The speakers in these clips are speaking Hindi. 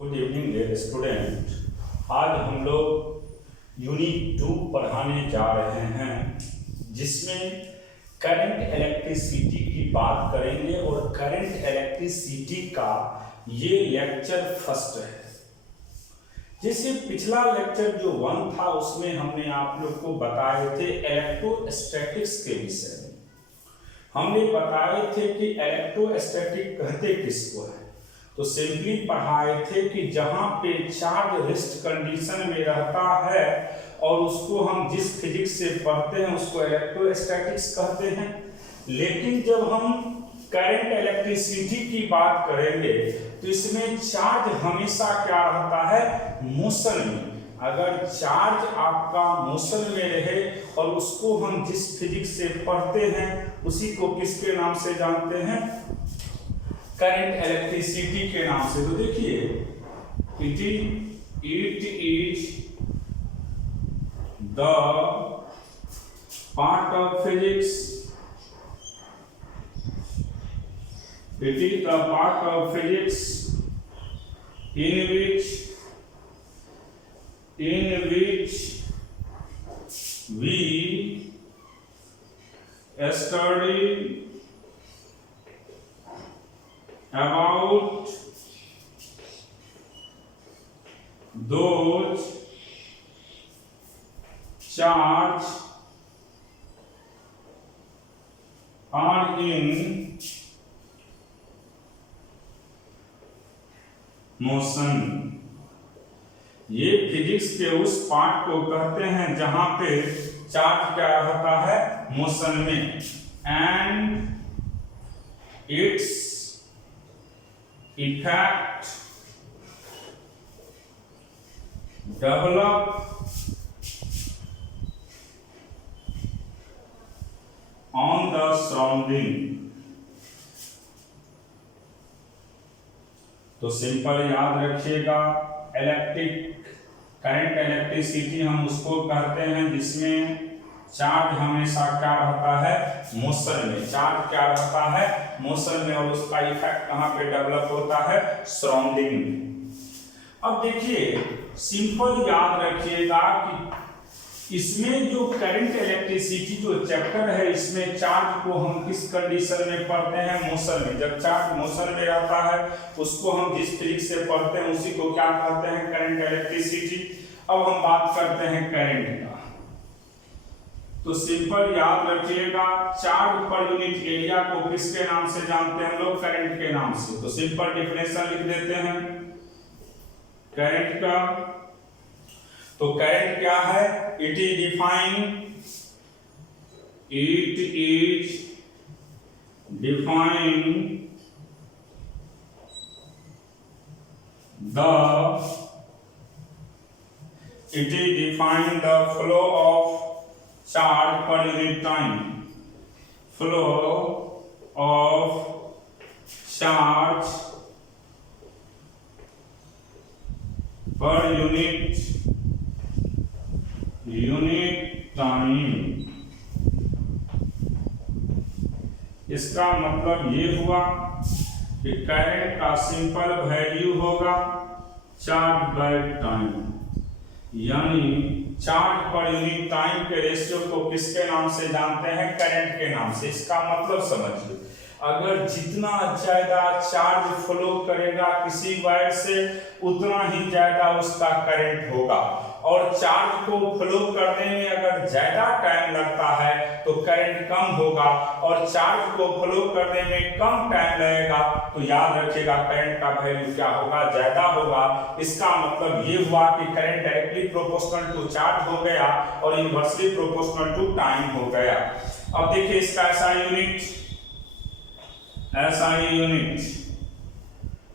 Good evening dear student. आज हम लोग यूनिट 2 पढ़ाने जा रहे हैं जिसमें करंट इलेक्ट्रिसिटी की बात करेंगे और करंट इलेक्ट्रिसिटी का ये लेक्चर फर्स्ट है। जैसे पिछला लेक्चर जो 1 था उसमें हमने आप लोग को बताए थे इलेक्ट्रोस्टैटिक्स के विषय में। हमने बताए थे कि इलेक्ट्रोस्टैटिक कहते किसको है, तो सिंपली पढ़ाए थे कि जहां पे चार्ज रेस्ट कंडीशन में रहता है और उसको हम जिस फिजिक्स से पढ़ते हैं उसको इलेक्ट्रोस्टैटिक्स कहते हैं। लेकिन जब हम करंट इलेक्ट्रिसिटी की बात करेंगे तो इसमें चार्ज हमेशा क्या रहता है, मोशन में। अगर चार्ज आपका मोशन में रहे और उसको हम जिस फिजिक्स से पढ़ते हैं उसी को किसके नाम से जानते हैं, करंट इलेक्ट्रिसिटी के नाम से। तो देखिए it is the part of physics, it is the part of physics in which we study about those charge are in motion. ये फिजिक्स के उस पार्ट को कहते हैं जहां पे चार्ज क्या रहता है, मोशन में। And its effect develop on the surrounding. तो सिंपल याद रखिएगा, करंट इलेक्ट्रिसिटी हम उसको कहते हैं जिसमें चार्ज हमेशा क्या रहता है, मोशन में। चार्ज क्या रहता है, मोशन में, और उसका इफेक्ट कहाँ पे डेवलप होता है, सराउंडिंग में। अब देखिए सिंपल याद रखिएगा कि इसमें जो करंट इलेक्ट्रिसिटी जो चैप्टर है इसमें चार्ज को हम किस कंडीशन में पढ़ते हैं, मोशन में। जब चार्ज मोशन में रहता है उसको हम जिस फिजिक्स से पढ़ते हैं उसी को क्या कहते हैं, करंट इलेक्ट्रिसिटी। अब हम बात करते हैं करंट का। तो सिंपल याद रखिएगा, चार्ज पर यूनिट एरिया को किसके नाम से जानते हैं हम लोग, करंट के नाम से। तो सिंपल डिफिनेशन लिख देते हैं करंट का। तो करंट क्या है, it is defined the flow of charge per unit time. Flow of charge per unit time. इसका मतलब ये हुआ कि करंट का सिंपल वैल्यू होगा चार्ज बाय टाइम, यानी चार्ज पर यूनिट टाइम के रेशियो को किसके नाम से जानते हैं, करंट के नाम से। इसका मतलब समझिए, अगर जितना ज्यादा चार्ज फ्लो करेगा किसी वायर से उतना ही ज्यादा उसका करंट होगा, और चार्ज को फ्लो करने में अगर ज्यादा टाइम लगता है तो करंट कम होगा, और चार्ज को फ्लो करने में कम टाइम लगेगा तो याद रखिएगा करंट का वैल्यू क्या होगा, ज्यादा होगा। इसका मतलब ये हुआ कि current directly proportional to charge हो गया और इनवर्सली प्रोपोर्शनल टू टाइम हो गया। अब देखिए इसका SI यूनिट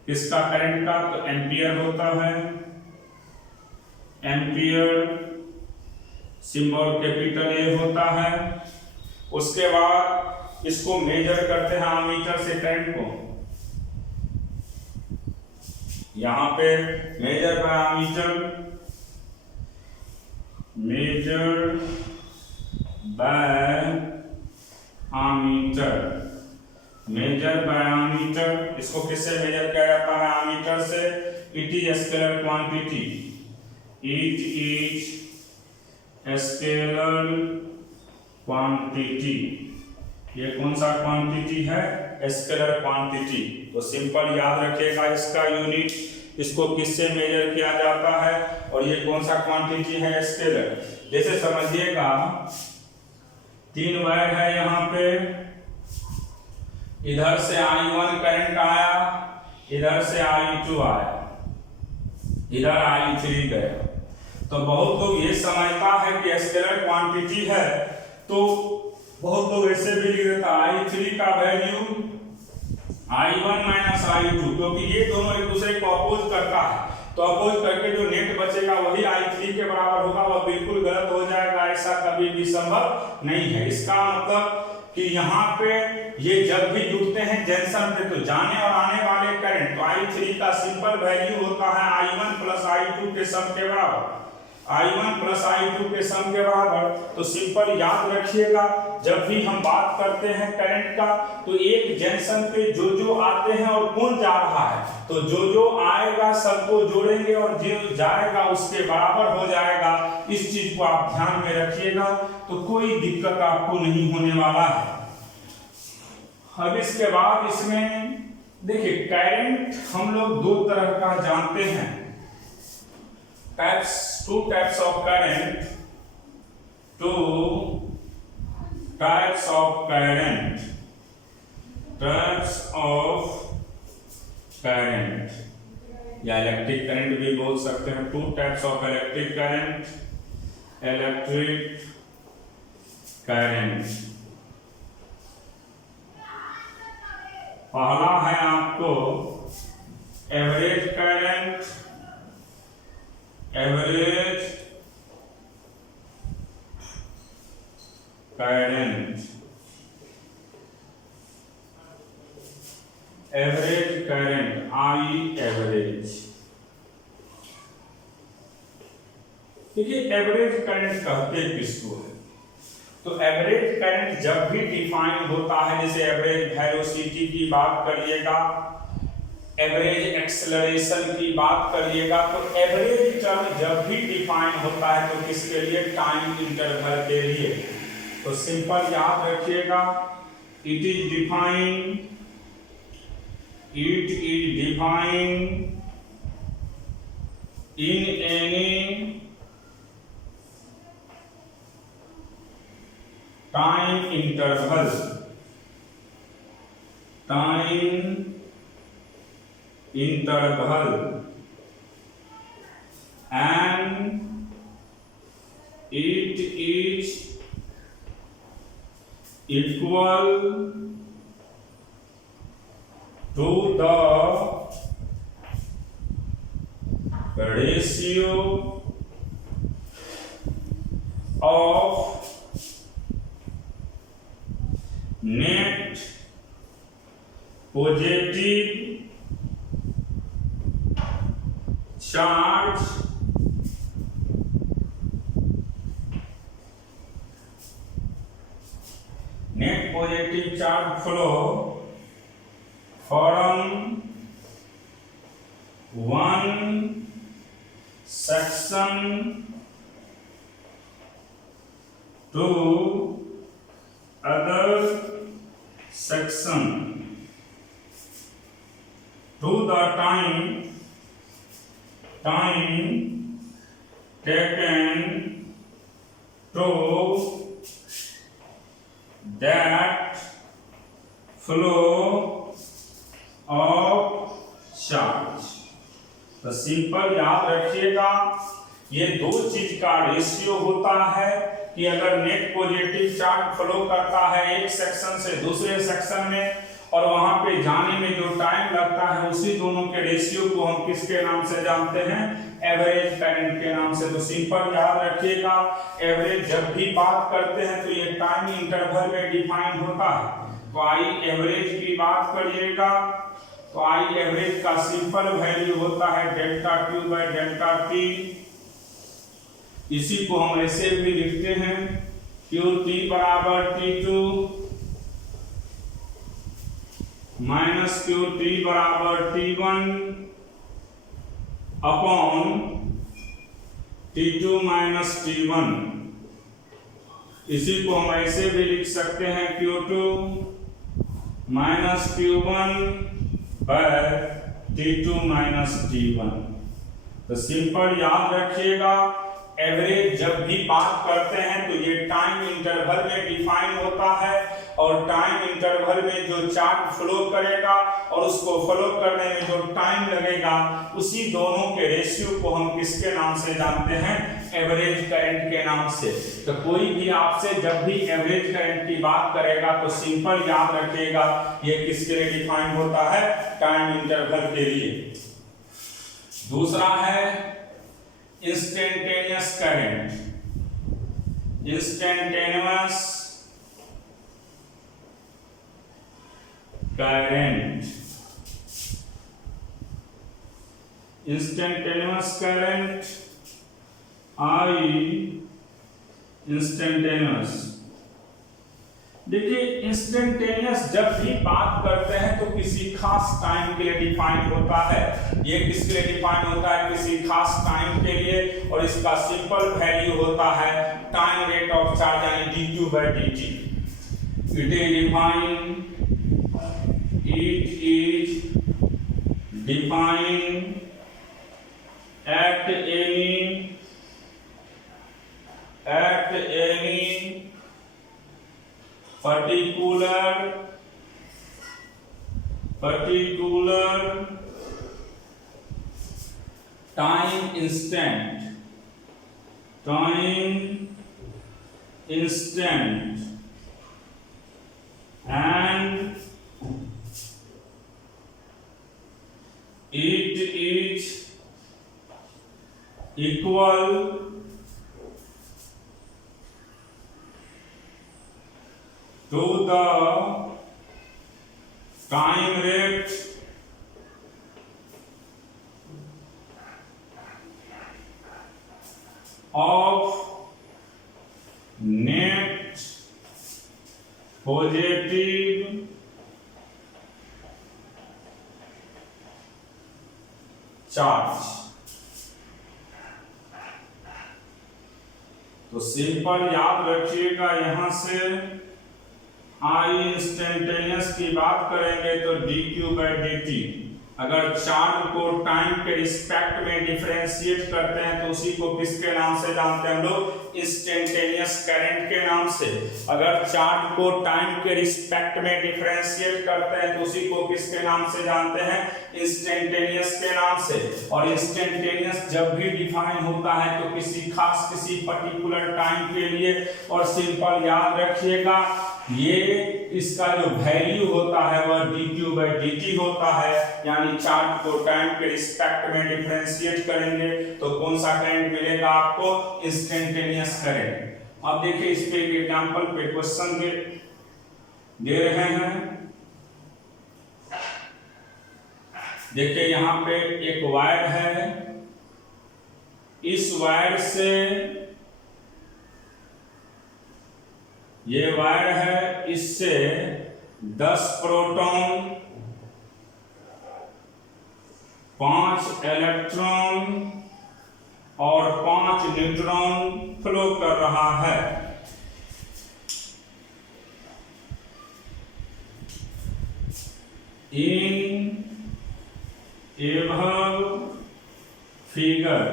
किसका, करंट का, तो एम्पियर होता है। एम्पियर सिंबल कैपिटल ए होता है। उसके बाद इसको मेजर करते हैं एमीटर से करंट को। यहां पे measure by ammeter, measure by ammeter. इसको किससे मेजर किया जाता है, एमीटर से। It is scalar quantity, it is scalar quantity. ये कौन सा क्वांटिटी है? Scalar quantity. तो सिंपल याद रखिएगा इसका यूनिट, इसको किससे मेजर किया जाता है, और ये कौन सा क्वांटिटी है? स्केलर। जैसे समझिएगा 3 वायर है यहाँ पे, इधर से I1 करंट आया, इधर से I2 आया, इधर I3 गया। तो बहुत लोग ये समझता है कि स्केलर क्वांटिटी है, तो बहुत लोग ऐसे भी लिख देता I3 का वैल्यू I1 माइनस I2, क्योंकि ये दोनों एक दूसरे को अपोज करता है, तो अपोज करके जो नेट बचेगा वही I3 के बराबर होगा। वह बिल्कुल गलत हो जाएगा, ऐसा कभी भी संभव नहीं है। इसका मतलब कि यहाँ पे ये जब भी जुड़ते हैं जंक्शन पे, तो जाने और आने वाले करंट, तो I3 का सिंपल वैल्यू होता है I1 प्लस I2 के सम के बराबर, I1 प्लस I2 के सम के बराबर। तो सिंपल याद रखिएगा, जब भी हम बात करते हैं करंट का, तो एक जंक्शन पे जो जो आते हैं और कौन जा रहा है, तो जो जो आएगा सबको जोड़ेंगे और जो जाएगा उसके बराबर हो जाएगा। इस चीज को आप ध्यान में रखिएगा, तो कोई दिक्कत आपको नहीं होने वाला है। अब इसके बाद इसमें देखिए करंट हम लोग 2 तरह का जानते हैं, two types of current, 2 types of current, types of current, या इलेक्ट्रिक करंट भी बोल सकते हैं। 2 types of electric current, electric current। पहला है आपको average current, average current, average current, I average. देखिए एवरेज करंट कहते किसको है? तो एवरेज करंट जब भी डिफाइन होता है, जैसे एवरेज वेलोसिटी की बात करिएगा, एवरेज एक्सेलरेशन की बात करिएगा, तो एवरेज टर्म जब भी डिफाइन होता है तो किसके लिए? टाइम इंटरवल के लिए। तो सिंपल याद रखिएगा, it is define in any time interval, and it is equal to the ratio of net positive charge flow from one section to other section to the time taken to that flow of charge। तो सिंपल याद रखिएगा, ये दो चीज का रेशियो होता है कि अगर नेट पॉजिटिव चार्ज फ्लो करता है एक सेक्शन से दूसरे सेक्शन में और वहां पे जाने में जो टाइम लगता है, उसी दोनों के रेशियो को हम किसके नाम से जानते हैं? एवरेज करंट के नाम से। तो सिंपल याद रखिएगा, एवरेज जब भी बात करते हैं तो ये टाइम इंटरवल में डिफाइन होता है। तो आई एवरेज की बात करिएगा तो आई एवरेज का सिंपल वैल्यू होता है delta Q by delta T. इसी को हम ऐसे भी लिखते हैं क्यू टी बराबर T2 माइनस क्यू टी बराबर T1 upon T2 minus T1। इसी को हम ऐसे भी लिख सकते हैं Q2 minus Q1 bye T2 minus T1। तो सिंपल याद रखिएगा, एवरेज जब भी बात करते हैं तो ये टाइम इंटरवल में डिफाइन होता है, और टाइम इंटरवल में जो चार्ट फ्लो करेगा और उसको फ्लो करने में जो टाइम लगेगा, उसी दोनों के रेशियो को हम किसके नाम से जानते हैं? एवरेज करंट के नाम से। तो कोई भी आपसे जब भी एवरेज करंट की बात करेगा तो सिंपल याद रखिएगा, ये किसके लिए डिफाइन होता है? टाइम इंटरवल के लिए। दूसरा है instantaneous current. Instantaneous current, instantaneous current I instantaneous. देखिए, इंस्टेंटेनियस जब भी बात करते हैं तो किसी खास टाइम के लिए डिफाइन होता है। ये किसके लिए डिफाइन होता है? किसी खास टाइम के लिए, और इसका सिंपल वैल्यू होता है टाइम रेट ऑफ चार्ज यानी dq by dt। It is define, it is defined at any particular time instant and it is equal to the time rate of net positive charge. तो सिंपल याद रखिएगा, यहां से आई इंस्टेंटेनियस की बात करेंगे तो dq by dt। अगर चार्ज को टाइम के रिस्पेक्ट में डिफरेंशिएट करते हैं तो उसी को किसके नाम से जानते हैं हम लोग? इंस्टेंटेनियस करंट के नाम से। अगर चार्ज को टाइम के रिस्पेक्ट में डिफरेंशिएट करते हैं तो उसी को किसके नाम से जानते हैं? इंस्टेंटेनियस के नाम से। और इंस्टेंटेनियस जब भी डिफाइन होता है तो किसी खास किसी पर्टिकुलर टाइम के लिए। और सिंपल याद रखिएगा, ये इसका जो वैल्यू होता है वह dq by dt होता है, यानी चार्ज को टाइम के रिस्पेक्ट में डिफरेंशिएट करेंगे तो कौन सा करंट मिलेगा आपको? Instantaneous current. अब देखिए, इस पे एक एग्जांपल पे क्वेश्चन दे रहे हैं। देखिए, यहाँ पे एक वायर है, इस वायर से, ये वायर है, इससे 10 प्रोटॉन 5 इलेक्ट्रॉन और 5 न्यूट्रॉन फ्लो कर रहा है। In above figure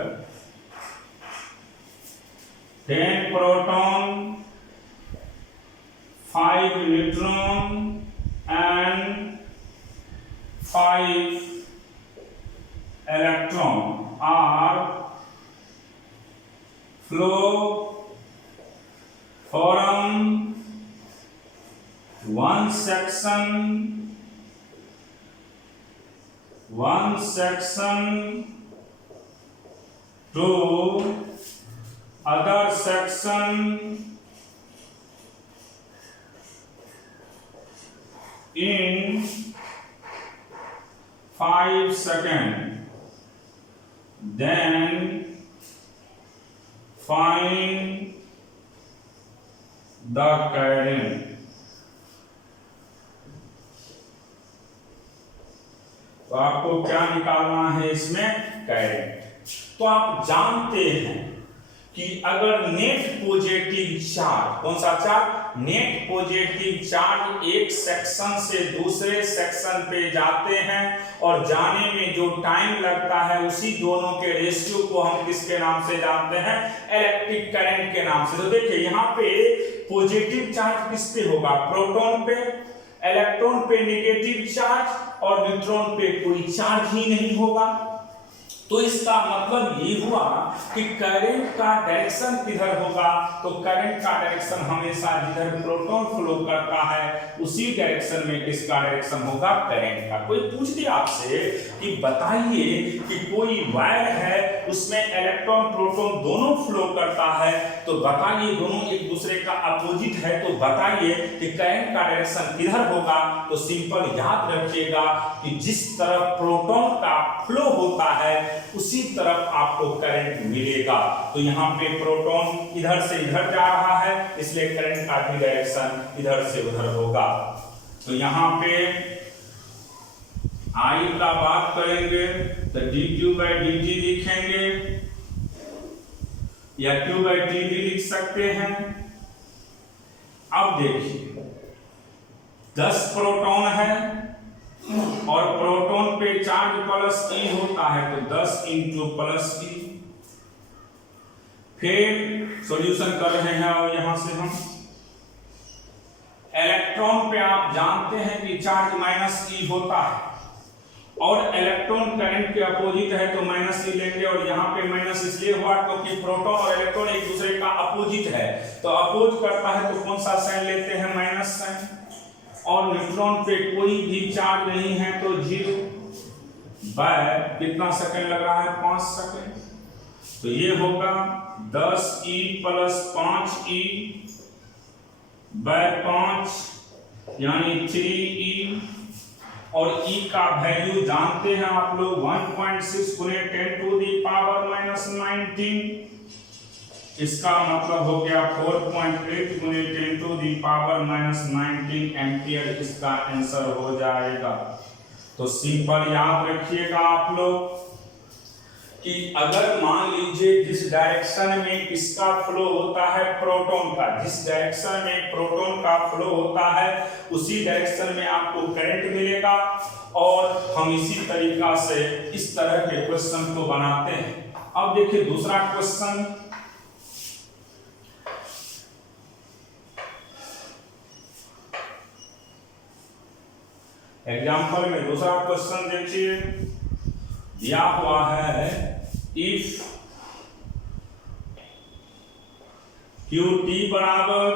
10 proton 5 neutron and 5 electron are flow from one section to other section in 5 seconds. Then find the current. तो आपको क्या निकालना है इसमें? करंट। तो आप जानते हैं कि अगर नेट पॉजिटिव चार्ज, कौन सा चार्ज? नेट पॉजिटिव चार्ज एक सेक्शन से दूसरे सेक्शन पे जाते हैं और जाने में जो टाइम लगता है उसी दोनों के रेशियो को हम किसके नाम से जानते हैं? इलेक्ट्रिक करंट के नाम से। तो देखिए यहाँ पे पॉजिटिव चार्ज किस पे होगा? प्रोटॉन पे, इलेक्ट्रॉन पे नेगेटिव चार्ज और न्यूट्रॉन पे कोई चार्ज ही नहीं होगा। तो इसका मतलब ये हुआ कि करंट का डायरेक्शन किधर होगा? तो करंट का डायरेक्शन हमेशा जिधर प्रोटॉन फ्लो करता है उसी डायरेक्शन में किसका डायरेक्शन होगा? करंट का। कोई पूछ दे आपसे कि बताइए कि कोई वायर है उसमें इलेक्ट्रॉन प्रोटॉन दोनों फ्लो करता है, तो बताइए दोनों एक दूसरे का अपोजिट है, तो बताइए कि करंट का डायरेक्शन किधर होगा? तो सिंपल याद रखिएगा कि जिस तरफ प्रोटॉन का फ्लो होता है उसी तरफ आपको करंट मिलेगा। तो यहाँ पे प्रोटॉन इधर से इधर जा रहा है, इसलिए करंट का भी डायरेक्शन इधर से उधर होगा। तो यहाँ पे I का बात करेंगे तो dq/dt लिखेंगे या q/t भी लिख सकते हैं। अब देखिए 10 प्रोटॉन है और प्रोटॉन पे चार्ज प्लस ई होता है, तो 10 × प्लस ई। फिर सॉल्यूशन कर रहे हैं और यहां से हम इलेक्ट्रॉन पे आप जानते हैं कि चार्ज माइनस ई होता है और इलेक्ट्रॉन करंट के अपोजिट है तो माइनस ई लेंगे। और यहाँ पे माइनस इसलिए हुआ क्योंकि प्रोटॉन और इलेक्ट्रॉन एक दूसरे का अपोजिट है, तो अपोज करता है तो कौन सा साइन लेते हैं? Minus sign. और न्यूट्रॉन पे कोई भी चार्ज नहीं है तो 0 बाय कितना सेकंड लगा है? 5 सेकंड। तो ये होगा 10e + 5e बाय 5 यानी 3e। और e का वैल्यू जानते हैं आप लोग 1.6 × 10⁻⁻19। इसका मतलब हो गया 4.8 × 10⁻⁻19 एम्पियर इसका आंसर हो जाएगा। तो सिंपल याद रखिएगा आप लोग कि अगर मान लीजिए जिस डायरेक्शन में किसका फ्लो होता है? प्रोटॉन का। जिस डायरेक्शन में प्रोटॉन का फ्लो होता है उसी डायरेक्शन में आपको करंट मिलेगा। और हम इसी तरीका से इस तरह के क्वेश्चन को बनाते हैं। अब देखिए दूसरा क्वेश्चन, एग्जाम्पल में दूसरा क्वेश्चन देखिए, दिया हुआ है इफ QT बराबर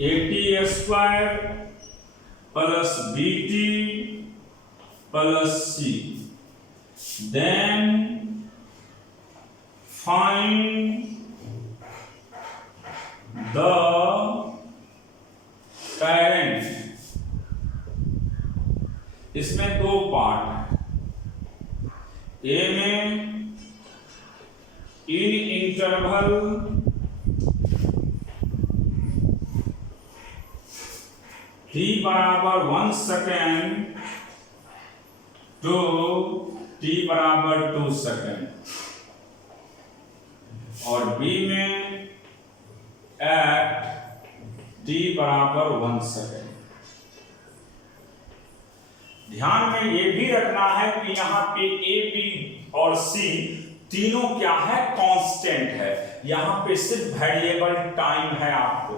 80² + BT + C, then find the current. इसमें दो पार्ट है। ए में इन इंटरवल t बराबर 1 सेकेंड टू t बराबर 2 सेकेंड, और बी में एट t बराबर 1 सेकेंड। ध्यान में ये भी रखना है कि यहाँ पे A, B और C तीनों क्या है? कांस्टेंट है। यहाँ पे सिर्फ वेरिएबल टाइम है आपको।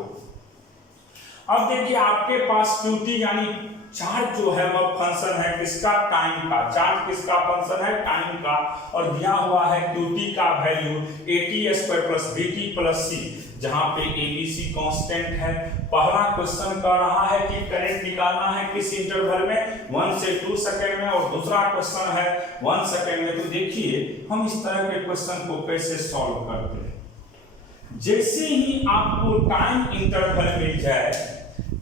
अब देखिए आपके पास QT यानी चार्ज जो है वह फंक्शन है किसका? टाइम का। चार्ज किसका फंक्शन है? टाइम का। और दिया हुआ है QT का वैल्यू 80² + BT + C, जहां पे ABC कांस्टेंट है। पहला क्वेश्चन कर रहा है कि करंट निकालना है किस इंटरवल में? 1 से 2 सेकंड में, और दूसरा क्वेश्चन है 1 सेकंड में। तो देखिए हम इस तरह के क्वेश्चन को कैसे सॉल्व करते हैं। जैसे ही आपको टाइम इंटरवल मिल जाए,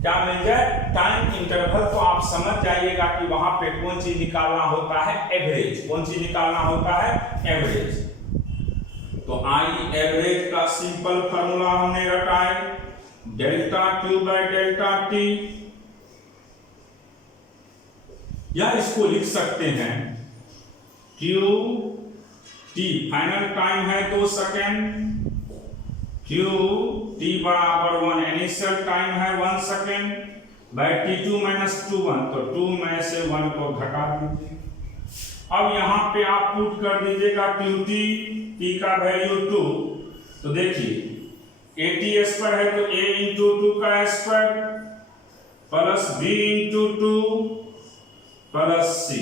क्या मिल जाए? टाइम इंटरवल, तो आप समझ जाइएगा कि वहां पे कौन चीज निकालना होता है? एवरेज। कौन चीज निकालना होता है? एवरेज। तो आई एवरेज का सिंपल फार्मूला हमने रखा है, ΔQ/ΔT। या इसको लिख सकते हैं क्यू टी, फाइनल टाइम है 2 सेकेंड, क्यू टी बराबर 1, इनिशियल टाइम है 1 सेकेंड, बाय T2 माइनस 2 1, तो 2 में से 1 को घटा दीजिए। अब यहाँ पे आप पुट कर दीजिएगा क्यू टी का वैल्यू 2, तो देखिए AT स्क्वायर है तो A इंटू 2 का square plus B into 2 plus C,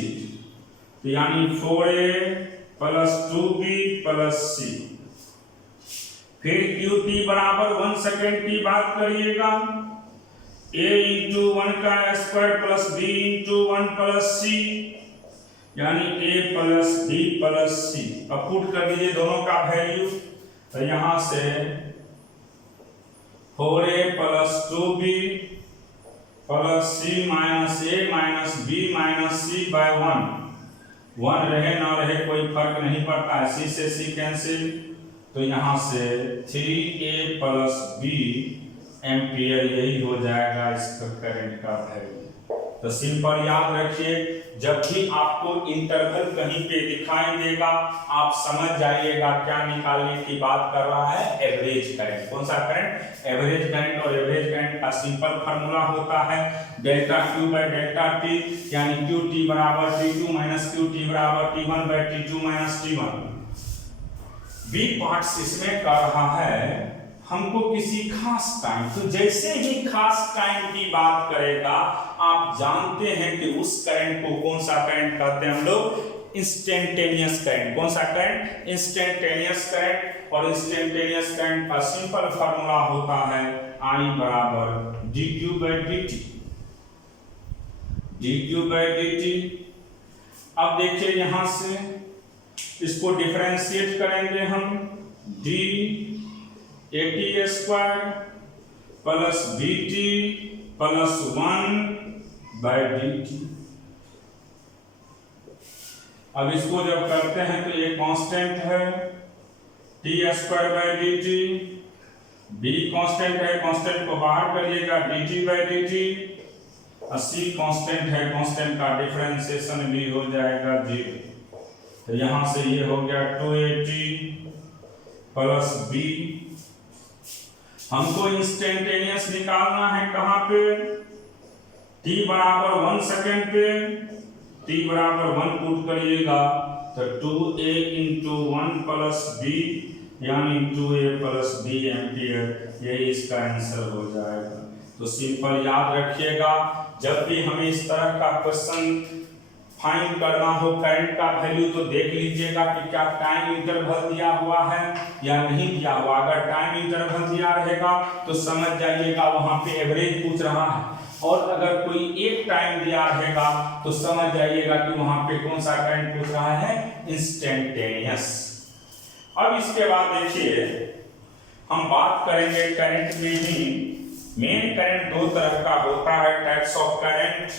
तो यानी 4A plus 2B plus C। फिर क्यू टी बराबर 1 सेकेंड की बात करिएगा, A इंटू 1 का square plus B into 1 plus C, यानी A plus B plus C। अब पुट कर दीजिए दोनों का वैल्यू, तो यहां से 4A plus 2B plus C minus A minus B minus C by 1 रहे ना रहे कोई फर्क नहीं पड़ता है, C से C कैंसिल, तो यहां से 3A प्लस B एम्पियर, यही हो जाएगा इसका करंट का वैल्यू। तो सिंपल याद रखिए, जब भी आपको इंटरवल कहीं पे दिखाई देगा आप समझ जाइएगा क्या निकालने की बात कर रहा है, एवरेज करंट। कौन सा करंट? Average current. और एवरेज करंट का सिंपल फार्मूला होता है delta Q by delta T, यानी क्यू टी बराबर T2 माइनस क्यू टी बराबर T1 bye T2 minus T1। B parts इसमें कर रहा है हमको किसी खास टाइम, तो जैसे ही खास टाइम की बात करेगा आप जानते हैं कि उस करंट को कौन सा करंट कहते हैं हम लोग, इंस्टेंटेनियस करंट। कौन सा करंट? Instantaneous current. और इंस्टेंटेनियस करंट का सिंपल फार्मूला होता है I बराबर dq by dt, dq by dt। अब देखिए यहां से इसको डिफरेंशिएट करेंगे हम, d AT square plus BT plus 1 by dt। अब इसको जब करते हैं तो ये कांस्टेंट है T square by dt, B constant है, कांस्टेंट को बाहर करिएगा dt बाय dt, और C कांस्टेंट है, कांस्टेंट का डिफरेंशिएशन भी हो जाएगा 0। तो यहां से ये हो गया 2AT प्लस B। हमको इंस्टेंटेनियस निकालना है कहां पे, t बराबर 1 सेकेंड पे, t बराबर 1 पुट करिएगा तो 2A इंटू 1 प्लस B, यानी 2A प्लस B एम्पियर, यही इसका आंसर हो जाएगा। तो सिंपल याद रखिएगा, जब भी हमें इस तरह का क्वेश्चन फाइंड करना हो करंट का वैल्यू, तो देख लीजिएगा कि क्या टाइम इंटरवल दिया हुआ है या नहीं दिया हुआ। अगर टाइम इंटरवल दिया रहेगा तो समझ जाइएगा वहां पे एवरेज पूछ रहा है, और अगर कोई एक टाइम दिया रहेगा तो समझ जाइएगा कि वहां पे कौन सा करंट पूछ रहा है, इंस्टेंटेनियस। अब इसके बाद देखिए हम बात करेंगे करंट में ही। मेन करंट दो तरह का होता है, types of current,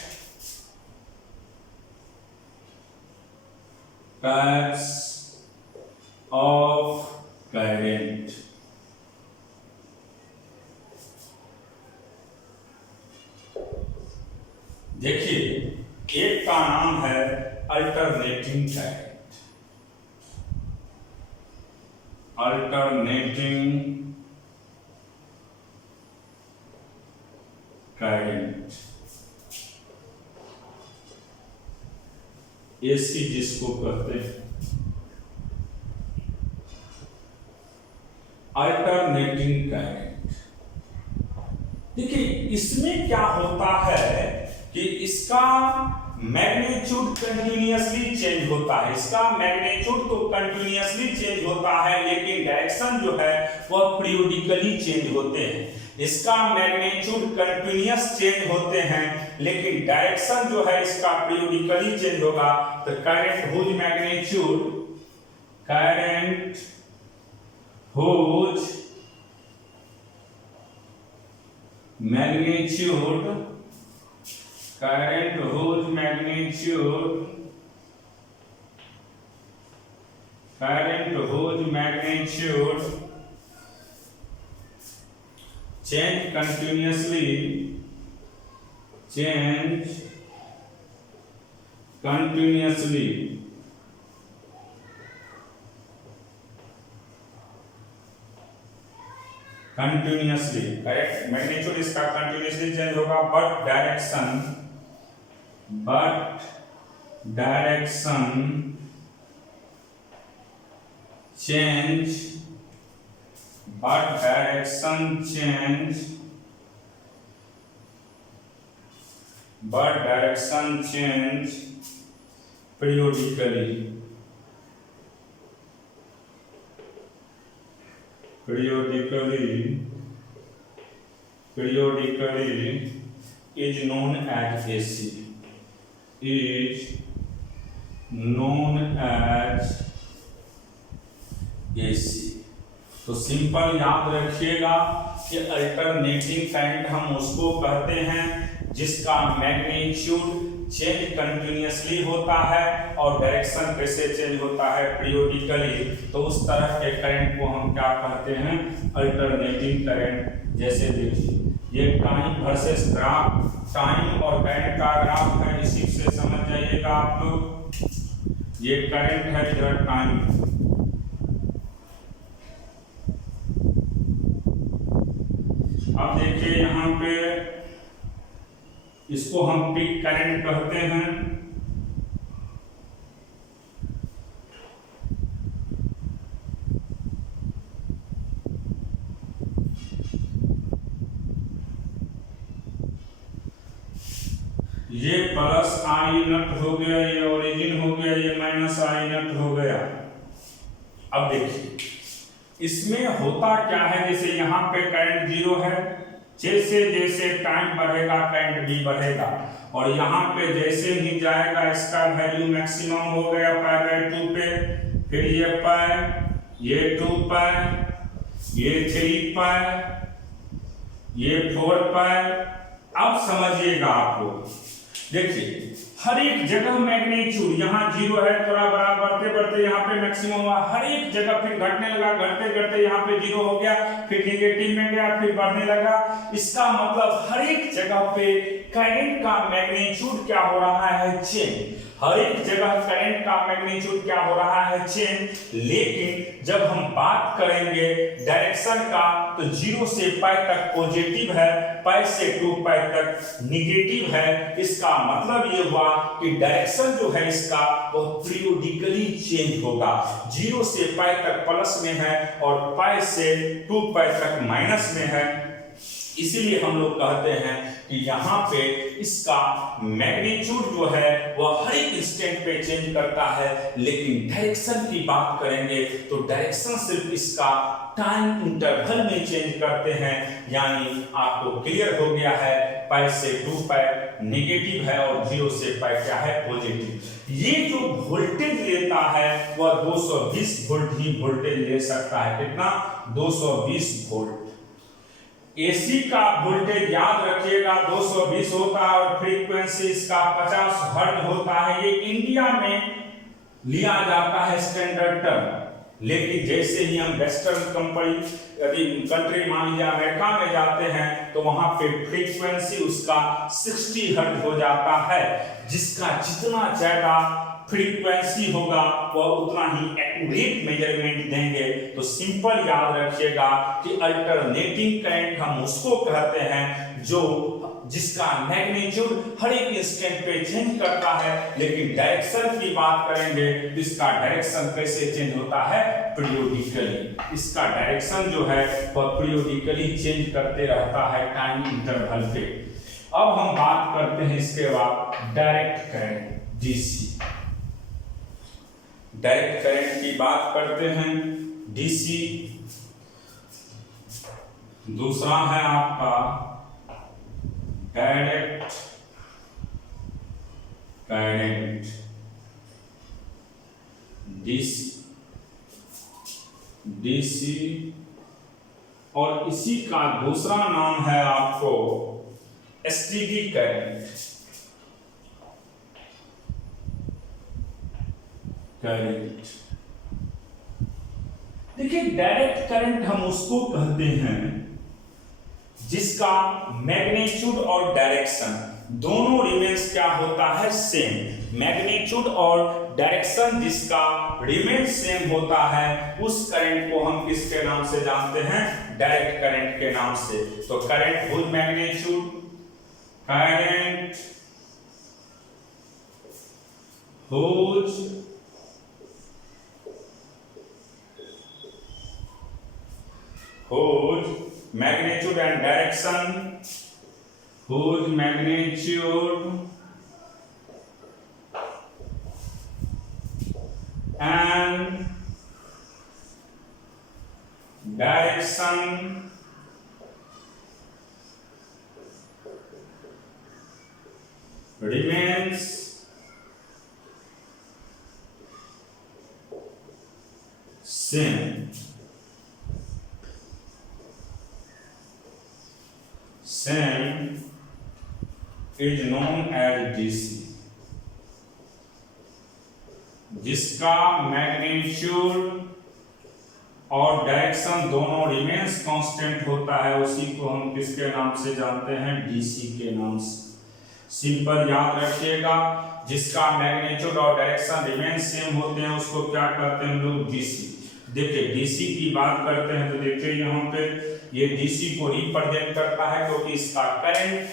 types of current. देखिए एक का नाम है alternating current, alternating current, AC जिसको कहते हैं, अल्टरनेटिंग करंट। देखिए इसमें क्या होता है कि इसका मैग्नीट्यूड कंटिन्यूअसली चेंज होता है, इसका मैग्नीट्यूड तो कंटिन्यूअसली चेंज होता है, लेकिन डायरेक्शन जो है वह पीरियोडिकली चेंज होते हैं। इसका मैग्नीट्यूड कंटिन्यूअस चेंज होते हैं, लेकिन डायरेक्शन जो है इसका पीरियोडिकली चेंज होगा। तो current whose magnitude, current whose magnitude, current whose magnitude, current whose magnitude change continuously, change continuously correct, magnitude इसका कंटिन्यूअसली चेंज होगा, but direction change periodically is known as AC, तो सिंपल याद रखिएगा कि अल्टरनेटिंग करंट हम उसको कहते हैं जिसका मैग्नीट्यूड चेंज कंटिन्यूअसली होता है और डायरेक्शन कैसे चेंज होता है, पीरियोडिकली। तो उस तरह के करंट को हम क्या कहते हैं, अल्टरनेटिंग करंट। जैसे देखिए ये टाइम वर्सेस ग्राफ, टाइम और करंट का ग्राफ है, इसी से समझ जाइएगा आप लोग। ये करंट है, इधर टाइम। अब देखिए यहाँ पे इसको हम पीक करंट कहते हैं। ये प्लस आई नट हो गया, ये ओरिजिन हो गया, ये माइनस आई नट हो गया। अब देखिए इसमें होता क्या है, जैसे यहाँ पे करंट 0 है, जैसे जैसे टाइम बढ़ेगा करंट भी बढ़ेगा, और यहाँ पे जैसे ही जाएगा इसका वैल्यू मैक्सिमम हो गया π/2 पे, फिर ये पाई, ये 2 पाई, ये 3 पाई, ये 4 पाई। अब समझिएगा आप लोग, देखिए हर एक जगह मैग्नीट्यूड यहाँ 0 है, थोड़ा बड़ा बढ़ते बढ़ते यहाँ पे मैक्सिमम हुआ, हर एक जगह फिर घटने लगा, घटते घटते यहाँ पे 0 हो गया, फिर नेगेटिव में गया, फिर बढ़ने लगा। इसका मतलब हर एक जगह पे करंट का मैग्नीट्यूड क्या हो रहा है, चेंज। हर एक जगह करंट का मैग्नीट्यूड क्या हो रहा है, चेंज। लेकिन जब हम बात करेंगे डायरेक्शन का, तो 0 से π तक पॉजिटिव है, π से 2π तक निगेटिव है। इसका मतलब ये हुआ कि डायरेक्शन जो है इसका वो पीरियोडिकली चेंज होगा। 0 से π तक प्लस में है और π से 2π तक माइनस में है। इसीलिए हम लोग कहते हैं कि यहाँ पे इसका मैग्नीट्यूड जो है वह हर एक इंस्टेंट पे चेंज करता है, लेकिन डायरेक्शन की बात करेंगे तो डायरेक्शन सिर्फ इसका टाइम इंटरवल में चेंज करते हैं। यानी आपको क्लियर हो गया है, π से 2π नेगेटिव है और 0 से π क्या है, पॉजिटिव। ये जो वोल्टेज लेता है वह 220 वोल्ट ही वोल्टेज ले सकता है। कितना, 220 वोल्ट। एसी का वोल्टेज याद रखिएगा 220 होता है और फ्रीक्वेंसी इसका 50 हर्ट्ज होता है। ये इंडिया में लिया जाता है स्टैंडर्ड टर्म, लेकिन जैसे ही हम वेस्टर्न कंट्री मान लीजिए अमेरिका में जाते हैं तो वहां पे फ्रीक्वेंसी उसका 60 हर्ट्ज हो जाता है। जिसका जितना ज्यादा फ्रीक्वेंसी होगा वह उतना ही एक्यूरेट मेजरमेंट देंगे। तो सिंपल याद रखिएगा कि अल्टरनेटिंग करंट हम उसको कहते हैं जो जिसका मैग्नीट्यूड हर एक इंस्टेंट पे चेंज करता है, लेकिन डायरेक्शन की बात करेंगे तो इसका डायरेक्शन कैसे चेंज होता है, पीरियोडिकली। इसका डायरेक्शन जो है वह पीरियोडिकली चेंज करते रहता है टाइम इंटरवल पे। अब हम बात करते हैं इसके बाद direct current, DC. Direct current की बात करते हैं, डीसी। दूसरा है आपका डायरेक्ट करंट, डीसी। और इसी का दूसरा नाम है आपको एसटीडी करंट। देखिए डायरेक्ट करंट हम उसको कहते हैं जिसका मैग्नीट्यूड और डायरेक्शन दोनों रिमेंस क्या होता है, सेम। मैग्नीट्यूड और डायरेक्शन जिसका रिमेन सेम होता है उस करंट को हम किसके नाम से जानते हैं? डायरेक्ट करंट के नाम से। तो current whose magnitude, current whose magnitude and direction, whose magnitude and direction remains same is known as DC, जिसका मैग्नीट्यूड और डायरेक्शन दोनों रिमेन्स कांस्टेंट होता है उसी को हम किसके नाम से जानते हैं? डीसी के नाम से। सिंपल याद रखिएगा, जिसका मैग्नीट्यूड और डायरेक्शन रिमेन सेम होते हैं उसको क्या कहते हैं हम लोग? डीसी। देखिए डीसी की बात करते हैं तो देखिए यहाँ पे ये डीसी को रिप्रेजेंट करता है क्योंकि इसका करंट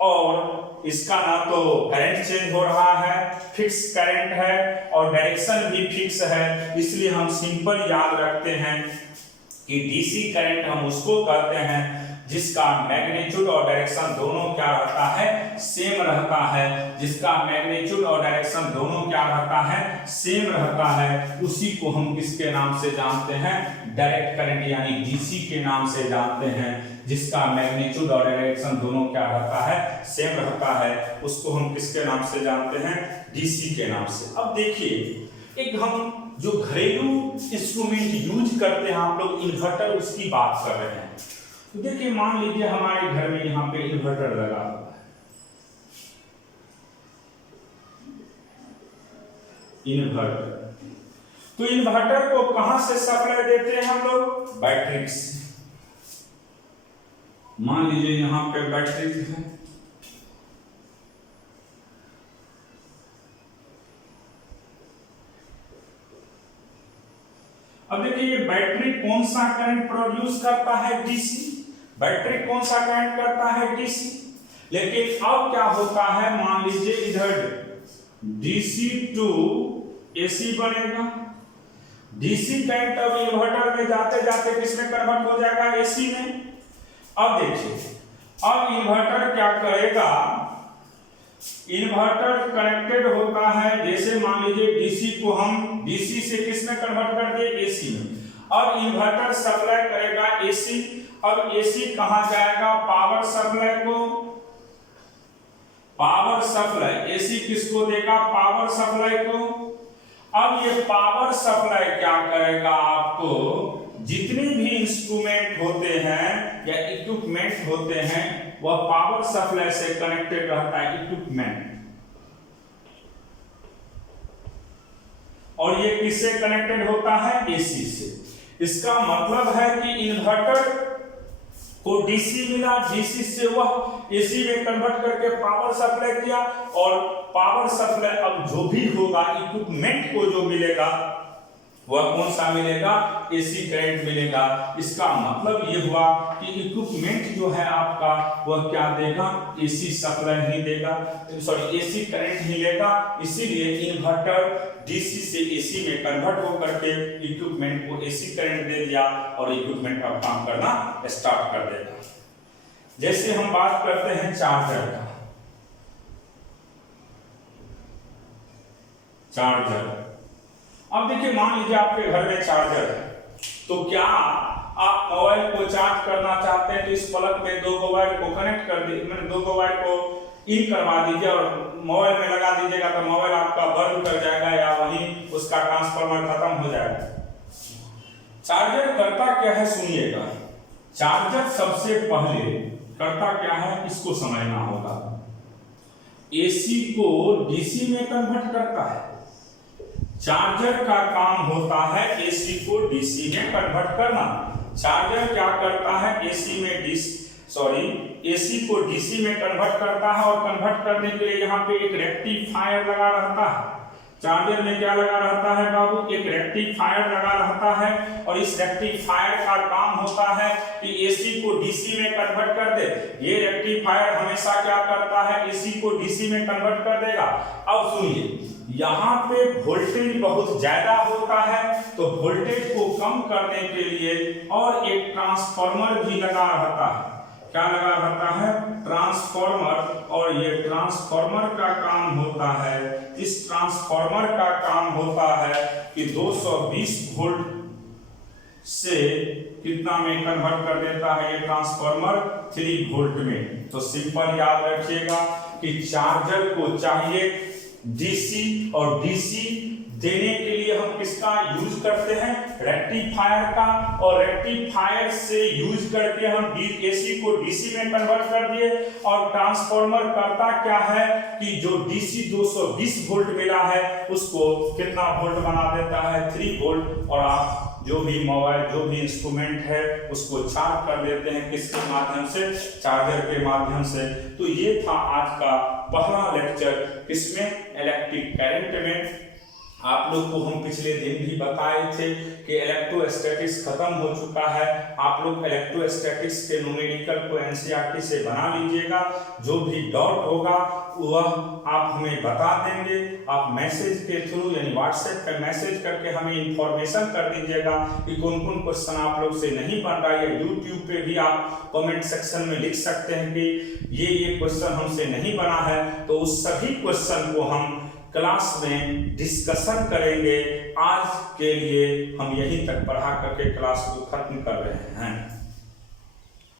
और इसका ना तो करंट चेंज हो रहा है, फिक्स करंट है और डायरेक्शन भी फिक्स है, इसलिए हम सिंपल याद रखते हैं कि डीसी करंट हम उसको कहते हैं जिसका मैग्नीट्यूड और डायरेक्शन दोनों क्या रहता है? सेम रहता है। जिसका मैग्नीट्यूड और डायरेक्शन दोनों क्या रहता है? सेम रहता है, उसी को हम किसके नाम से जानते हैं? डायरेक्ट करंट यानी डीसी के नाम से जानते हैं। जिसका मैग्नीट्यूड और डायरेक्शन दोनों क्या रहता है? सेम रहता है, उसको हम किसके नाम से जानते हैं? डीसी के नाम से। अब देखिए एक हम जो घरेलू इंस्ट्रूमेंट यूज करते हैं आप लोग इन्वर्टर, उसकी बात कर रहे हैं। तो देखिए मान लीजिए हमारे घर में यहाँ पे इन्वर्टर लगा हुआ है, इन्वर्टर। तो इन्वर्टर को कहां से सप्लाई देते हैं हम लोग? बैटरी से। मान लीजिए यहाँ पे बैटरी है, अब देखिए ये बैटरी कौन सा करंट प्रोड्यूस करता है? डीसी। बैटरी कौन सा करंट करता है? डीसी। लेकिन अब क्या होता है, मान लीजिए इधर डीसी टू एसी बनेगा। डीसी करंट अब इन्वर्टर में जाते जाते किसमें कन्वर्ट हो जाएगा? एसी में। अब देखिए अब इन्वर्टर क्या करेगा, इन्वर्टर कनेक्टेड होता है, जैसे मान लीजिए डीसी को हम डीसी से किसमें कन्वर्ट कर दे? एसी में। अब इन्वर्टर सप्लाई करेगा एसी। अब एसी कहां जाएगा? पावर सप्लाई को। पावर सप्लाई एसी किसको देगा? पावर सप्लाई को। अब ये पावर सप्लाई क्या करेगा? आपको जितने भी इंस्ट्रूमेंट होते हैं या इक्विपमेंट होते हैं वह पावर सप्लाई से कनेक्टेड रहता है, इक्विपमेंट। और ये किससे कनेक्टेड होता है? एसी से। इसका मतलब है कि इन्वर्टर को डीसी मिला, डीसी से वह एसी में कन्वर्ट करके पावर सप्लाई किया और पावर सप्लाई अब जो भी होगा इक्विपमेंट को जो मिलेगा वह कौन सा मिलेगा? एसी करंट मिलेगा। इसका मतलब ये हुआ कि इक्विपमेंट जो है आपका वह क्या देगा? एसी सप्लाई ही देगा, सॉरी एसी करंट ही लेगा। इसीलिए इन्वर्टर डीसी से एसी में कन्वर्ट होकर के इक्विपमेंट को एसी करंट दे दिया और इक्विपमेंट अब काम करना स्टार्ट कर देगा। जैसे हम बात करते हैं चार्जर का, चार्जर। अब देखिए मान लीजिए आपके घर में चार्जर है, तो क्या आप मोबाइल को चार्ज करना चाहते हैं तो इस प्लग में दो वायर को कनेक्ट कर दीजिए, मैंने दो वायर को इन करवा दीजिए और मोबाइल में लगा दीजिएगा तो मोबाइल आपका बंद कर जाएगा या वहीं उसका ट्रांसफार्मर खत्म हो जाएगा। चार्जर करता क्या है सुनिएगा। चार्जर सबसे पहले करता क्या है इसको समझना होगा। एसी को डीसी में कन्वर्ट करता है। चार्जर का काम होता है एसी को डीसी में कन्वर्ट करना। चार्जर क्या करता है? एसी में डीसी सॉरी एसी को डीसी में कन्वर्ट करता है, और कन्वर्ट करने के लिए यहाँ पे एक रेक्टिफायर लगा रहता है। चार्जर में क्या लगा रहता है बाबू? एक रेक्टिफायर लगा रहता है, और इस रेक्टिफायर का काम होता है कि एसी को डीसी में कन्वर्ट कर दे। ये रेक्टिफायर हमेशा क्या करता है? एसी को डीसी में कन्वर्ट कर देगा। अब सुनिए, यहाँ पे वोल्टेज बहुत ज्यादा होता है, तो वोल्टेज को कम करने के लिए और एक ट्रांसफार्मर भी लगा रहता है। क्या लगा रहता है? ट्रांसफार्मर। और ये ट्रांसफार्मर का काम होता है, इस ट्रांसफार्मर का काम होता है कि 220 वोल्ट से कितना में कन्वर्ट कर देता है ये ट्रांसफार्मर? 3 वोल्ट में। तो सिंपल याद रखिएगा कि चार्जर को चाहिए डीसी, और डीसी देने के लिए हम किसका यूज करते हैं? रेक्टिफायर का। और रेक्टिफायर से यूज करके हम एसी को डीसी में कन्वर्ट कर दिए। और ट्रांसफार्मर करता क्या है कि जो डीसी 220 वोल्ट मिला है उसको कितना वोल्ट बना देता है? 3 वोल्ट। और आप जो भी मोबाइल, जो भी इंस्ट्रूमेंट है उसको चार्ज कर देते हैं किसके माध्यम से? चार्जर के माध्यम से। तो ये था आज का पहला लेक्चर, किसमें? इलेक्ट्रिक करंट में। आप लोग को हम पिछले दिन भी बताए थे कि इलेक्ट्रोस्टैटिक्स खत्म हो चुका है। आप लोग इलेक्ट्रोस्टैटिक्स के न्यूमेरिकल को एनसीईआरटी से बना लीजिएगा। जो भी डाउट होगा वह आप हमें बता देंगे। आप मैसेज के थ्रू यानी व्हाट्सएप पे मैसेज करके हमें इंफॉर्मेशन कर दीजिएगा कि कौन कौन क्वेश्चन आप लोग से नहीं बन रहा है। यूट्यूब पे भी आप कमेंट सेक्शन में लिख सकते हैं कि ये क्वेश्चन हमसे नहीं बना है, तो उस सभी क्वेश्चन को हम क्लास में डिस्कशन करेंगे। आज के लिए हम यहीं तक पढ़ा करके क्लास को खत्म कर रहे हैं।